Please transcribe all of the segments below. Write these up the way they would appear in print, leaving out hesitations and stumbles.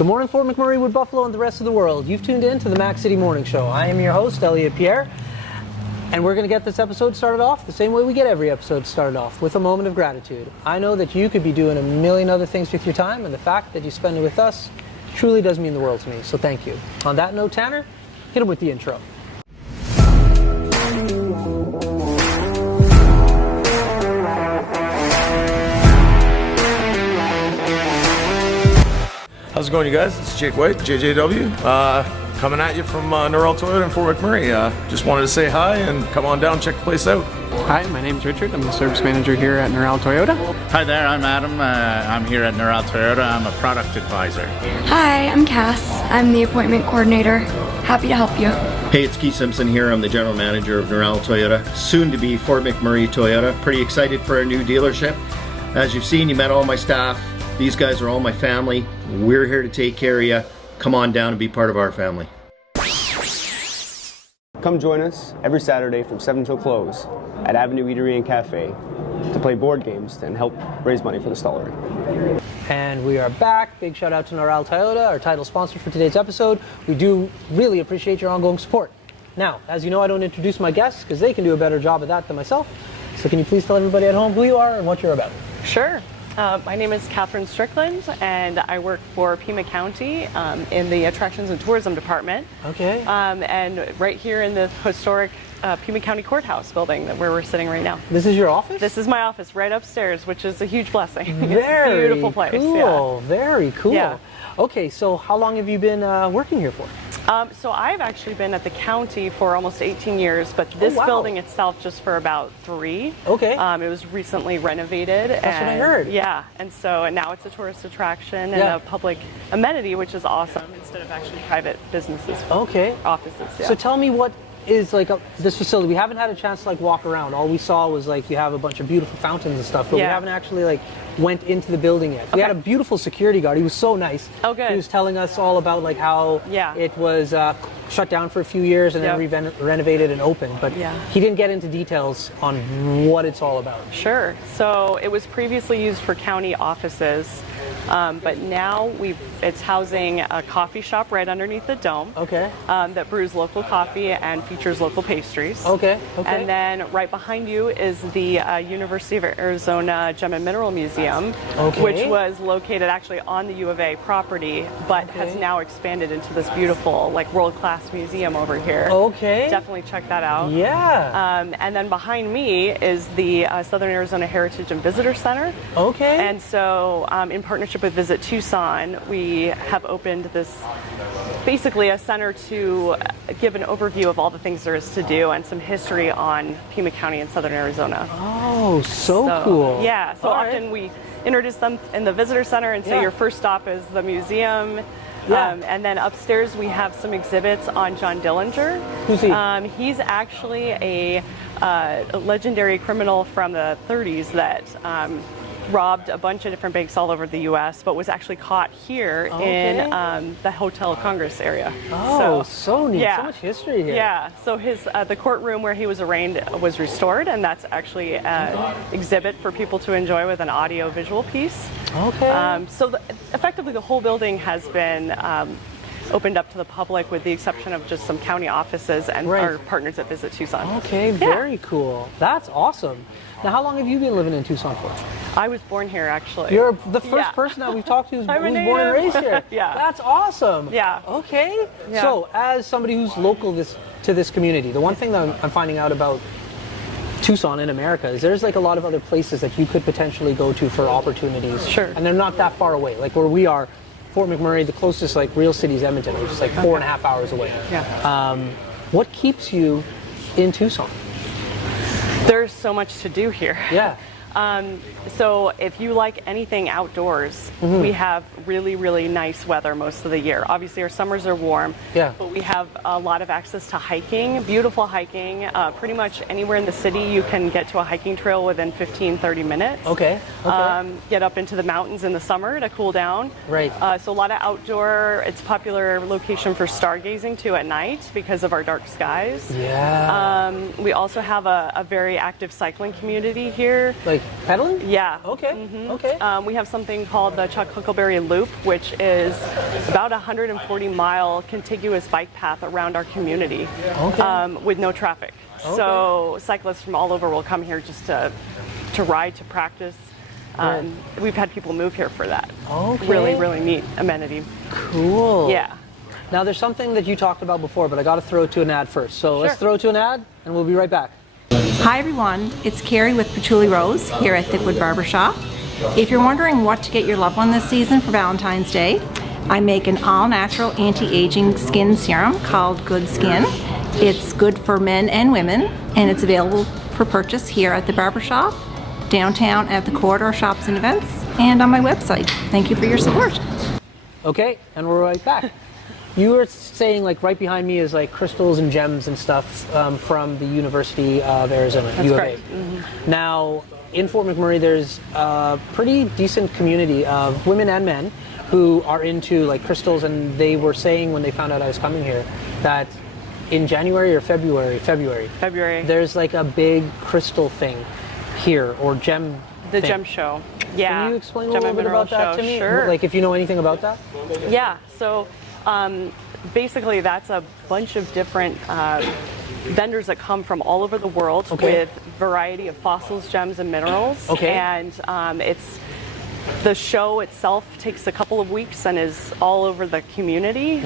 Good morning, Fort McMurray, Wood Buffalo, and the rest of the world. You've tuned in to the Mac City Morning Show. I am your host, Elliot Pierre, and we're going to get this episode started off the same way we get every episode started off, with a moment of gratitude. I know that you could be doing a million other things with your time, and the fact that you spend it with us truly does mean the world to me, so thank you. On that note, Tanner, hit him with the intro. How's it going, you guys? It's Jake White, JJW, coming at you from Norrell Toyota in Fort McMurray. Just wanted to say hi and come on down, check the place out. Hi, my name's Richard. I'm the service manager here at Norrell Toyota. Hi there, I'm Adam. I'm here at Norrell Toyota. I'm a product advisor. Hi, I'm Cass. I'm the appointment coordinator. Happy to help you. Hey, it's Keith Simpson here. I'm the general manager of Norrell Toyota, soon to be Fort McMurray Toyota. Pretty excited for our new dealership. As you've seen, you met all my staff. These guys are all my family. We're here to take care of you. Come on down and be part of our family. Come join us every Saturday from 7 till close at Avenue Eatery and Cafe to play board games and help raise money for the Stollery. And we are back. Big shout out to Norrell Toyota, our title sponsor for today's episode. We do really appreciate your ongoing support. Now, as you know, I don't introduce my guests because they can do a better job of that than myself. So can you please tell everybody at home who you are and what you're about? Sure. My name is Katherine Strickland, and I work for Pima County in the Attractions and Tourism Department. Okay. And right here in the historic Pima County Courthouse building where we're sitting right now. This is your office? This is my office right upstairs, which is a huge blessing. Very it's a beautiful place. Cool. Yeah. Very cool. Yeah. Okay, so how long have you been working here for? So I've actually been at the county for almost 18 years, but this building itself just for about 3. Okay. It was recently renovated. That's what I heard. Yeah, and now it's a tourist attraction and a public amenity, which is awesome, instead of actually private businesses. Okay. Offices. Yeah. So tell me what is this facility. We haven't had a chance to walk around. All we saw was you have a bunch of beautiful fountains and stuff, but we haven't actually went into the building yet. We had a beautiful security guard. He was so nice. Oh, good. He was telling us all about how it was shut down for a few years and then renovated and opened, but he didn't get into details on what it's all about. Sure. So it was previously used for county offices, but now it's housing a coffee shop right underneath the dome. Okay. That brews local coffee and features local pastries. Okay. Okay. And then right behind you is the University of Arizona Gem and Mineral Museum, which was located actually on the U of A property, but has now expanded into this beautiful, world-class museum over here. Okay. Definitely check that out. Yeah. And then behind me is the Southern Arizona Heritage and Visitor Center. Okay. And so in partnership with Visit Tucson, we have opened this, basically a center to give an overview of all the things there is to do and some history on Pima County in Southern Arizona. Oh, so cool. Yeah, so often we introduce them in the visitor center and say your first stop is the museum. Yeah. And then upstairs we have some exhibits on John Dillinger. Who's he? He's actually a legendary criminal from the 30s that robbed a bunch of different banks all over the U.S., but was actually caught here in the Hotel Congress area. Oh, so neat. Yeah. So much history here. Yeah. So the courtroom where he was arraigned was restored, and that's actually an exhibit for people to enjoy with an audio-visual piece. Okay. Effectively, the whole building has been opened up to the public with the exception of just some county offices and our partners at Visit Tucson. Okay, very cool. That's awesome. Now, how long have you been living in Tucson for? I was born here, actually. You're the first person that we've talked to who's born and raised here. Yeah. That's awesome. Yeah. Okay. Yeah. So, as somebody who's local to this community, the one thing that I'm finding out about Tucson in America is there's a lot of other places that you could potentially go to for opportunities. Sure. And they're not that far away. Where we are, Fort McMurray, the closest real city is Edmonton, which is 4.5 hours away. Yeah. What keeps you in Tucson? There's so much to do here. Yeah. So if you like anything outdoors, we have really, really nice weather most of the year. Obviously, our summers are warm, but we have a lot of access to hiking, beautiful hiking. Pretty much anywhere in the city, you can get to a hiking trail within 15-30 minutes. Okay. Get up into the mountains in the summer to cool down. Right. So a lot of outdoor. It's a popular location for stargazing too at night because of our dark skies. Yeah. We also have a very active cycling community here. like pedaling? Yeah. Okay. Okay. We have something called the Chuck Huckleberry Loop, which is about a 140-mile contiguous bike path around our community with no traffic. Okay. So cyclists from all over will come here just to ride, to practice. We've had people move here for that. Okay. Really, really neat amenity. Cool. Yeah. Now, there's something that you talked about before, but I got to throw it to an ad first. So let's throw it to an ad, and we'll be right back. Hi everyone, it's Carrie with Patchouli Rose here at Thickwood Barbershop. If you're wondering what to get your loved one this season for Valentine's Day, I make an all-natural anti-aging skin serum called Good Skin. It's good for men and women, and it's available for purchase here at the barbershop, downtown at the Corridor Shops and Events, and on my website. Thank you for your support. Okay, and we're right back. You were saying, like, right behind me is like crystals and gems and stuff from the University of Arizona, U of A. Mm-hmm. Now, in Fort McMurray, there's a pretty decent community of women and men who are into like crystals, and they were saying when they found out I was coming here that in January or February, there's like a big crystal thing here, or gem The thing. gem show. Yeah. Can you explain a Gem little and bit mineral about that to me? Sure. Like, if you know anything about that? Yeah, so basically that's a bunch of different vendors that come from all over the world with variety of fossils, gems, and minerals. Okay. And the show itself takes a couple of weeks and is all over the community.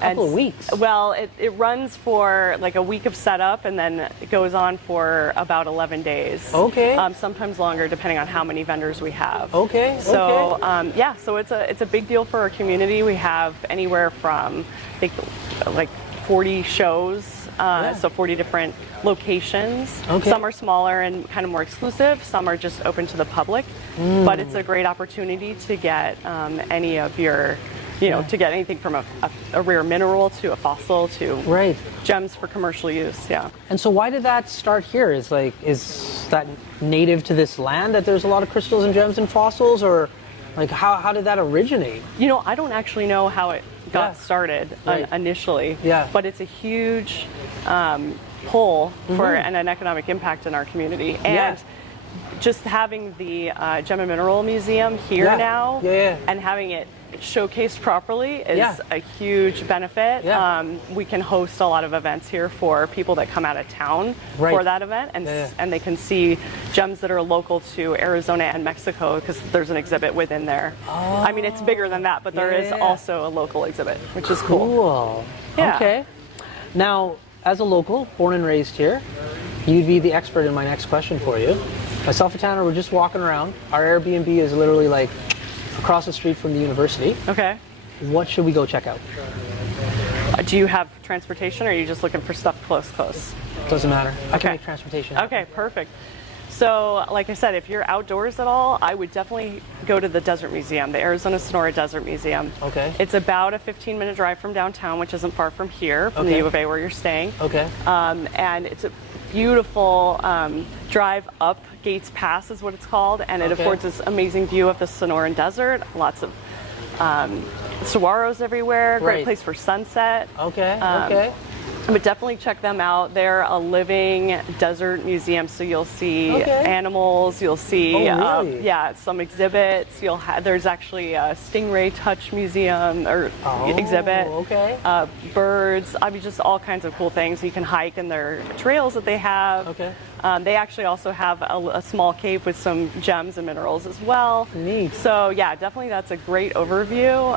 Couple of weeks? Well, it runs for like a week of setup, and then it goes on for about 11 days. Okay. Sometimes longer, depending on how many vendors we have. Okay. So yeah, so it's a big deal for our community. We have anywhere from I think like 40 shows, so 40 different locations. Okay. Some are smaller and kind of more exclusive. Some are just open to the public. But it's a great opportunity to get any of your, to get anything from a rare mineral to a fossil to gems for commercial use. Yeah. And so why did that start here? Is that native to this land that there's a lot of crystals and gems and fossils, or like how did that originate? I don't actually know how it got started initially. Yeah. But it's a huge pull for an economic impact in our community. And just having the Gem and Mineral Museum here now and having it showcased properly is a huge benefit. We can host a lot of events here for people that come out of town for that event, and they can see gems that are local to Arizona and Mexico, because there's an exhibit within there. I mean, it's bigger than that, but there is also a local exhibit, which is cool. Yeah. Okay. Now, as a local, born and raised here, you'd be the expert in my next question for you. Myself and Tanner were just walking around. Our Airbnb is literally like across the street from the university. Okay. What should we go check out? Do you have transportation, or are you just looking for stuff close? Doesn't matter. I can make transportation. Okay, perfect. So, like I said, if you're outdoors at all, I would definitely go to the Desert Museum, the Arizona Sonora Desert Museum. Okay. It's about a 15-minute drive from downtown, which isn't far from here, from the U of A where you're staying. Okay. And it's a beautiful drive up Gates Pass is what it's called, and it affords this amazing view of the Sonoran Desert. Lots of saguaros everywhere. Great place for sunset. Okay. But definitely check them out. They're a living desert museum, so you'll see animals, you'll see some exhibits. There's actually a stingray touch museum or exhibit. Birds. I mean, just all kinds of cool things. You can hike in their trails that they have. They actually also have a small cave with some gems and minerals as well. Neat. So yeah, definitely that's a great overview.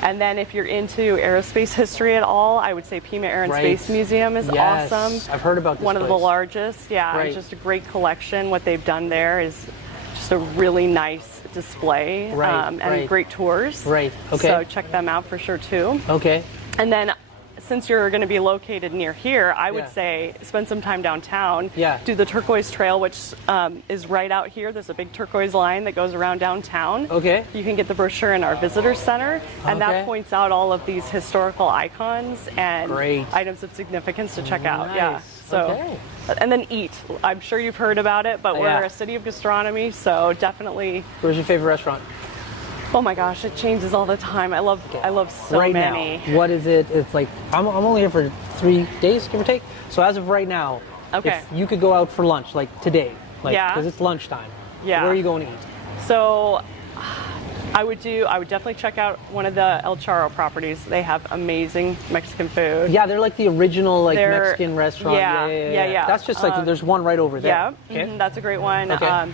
And then if you're into aerospace history at all, I would say Pima Air and Space Museum is awesome. I've heard about this One of the largest. Yeah, it's just a great collection. What they've done there is just a really nice display and great tours. So check them out for sure too. And then since you're going to be located near here, I would say spend some time downtown. Do the Turquoise Trail, which is right out here. There's a big turquoise line that goes around downtown. You can get the brochure in our visitor center, and that points out all of these historical icons and items of significance to check out. And then eat. I'm sure you've heard about it, but we're a city of gastronomy, so definitely. Where's your favorite restaurant? Oh my gosh, it changes all the time. I love so right many. Now, what is it? It's like I'm only here for 3 days, give or take. So as of right now, if you could go out for lunch, like today, Like, Yeah. because it's lunchtime. Yeah. Where are you going to eat? So I would definitely check out one of the El Charro properties. They have amazing Mexican food. Yeah, they're like the original They're- Mexican restaurant. yeah. That's just like there's one right over there. Yeah, Okay. that's a great one. Okay.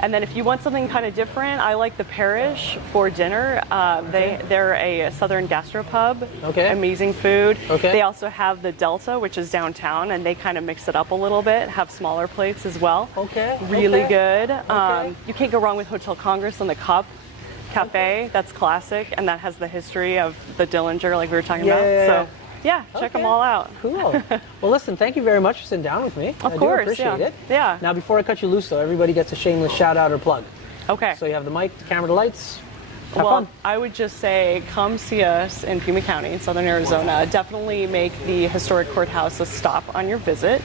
And then if you want something kind of different, I like the Parish for dinner. They're a southern gastropub. Okay. Amazing food. Okay. They also have the Delta, which is downtown, and they kind of mix it up a little bit, have smaller plates as well. Okay. Really Okay. good. You can't go wrong with Hotel Congress on the Cup Cafe. That's classic, and that has the history of the Dillinger, like we were talking about. Yeah. So yeah, check them all out. Cool. Well, listen, thank you very much for sitting down with me. Of I course, do appreciate yeah. it. Yeah. Now, before I cut you loose, though, everybody gets a shameless shout out or plug. Okay. So you have the mic, the camera, the lights. Have Well, fun. I would just say come see us in Pima County in southern Arizona. Definitely make the historic courthouse a stop on your visit.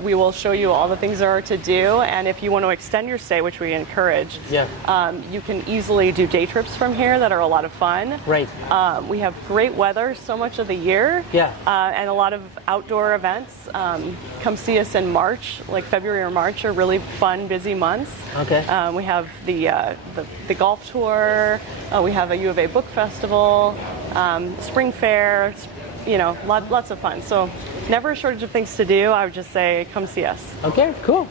We will show you all the things there are to do, and if you want to extend your stay, which we encourage, you can easily do day trips from here that are a lot of fun. Right. We have great weather so much of the year, and a lot of outdoor events. Come see us in March, like February or March are really fun, busy months. Okay. We have the golf tour. We have a U of A book festival, spring fair. Lots of fun. So never a shortage of things to do. I would just say come see us. Okay, cool.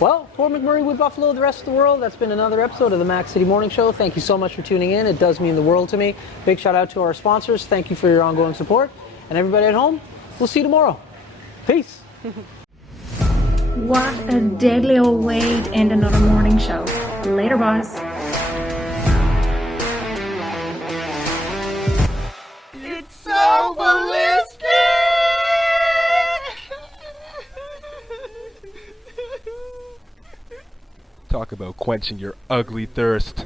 Well, for McMurray, Wood Buffalo, the rest of the world, that's been another episode of the Mac City Morning Show. Thank you so much for tuning in. It does mean the world to me. Big shout out to our sponsors. Thank you for your ongoing support. And everybody at home, we'll see you tomorrow. Peace. What a deadly old way to end another morning show. Later, boss. It's so ballistic! Talk about quenching your ugly thirst.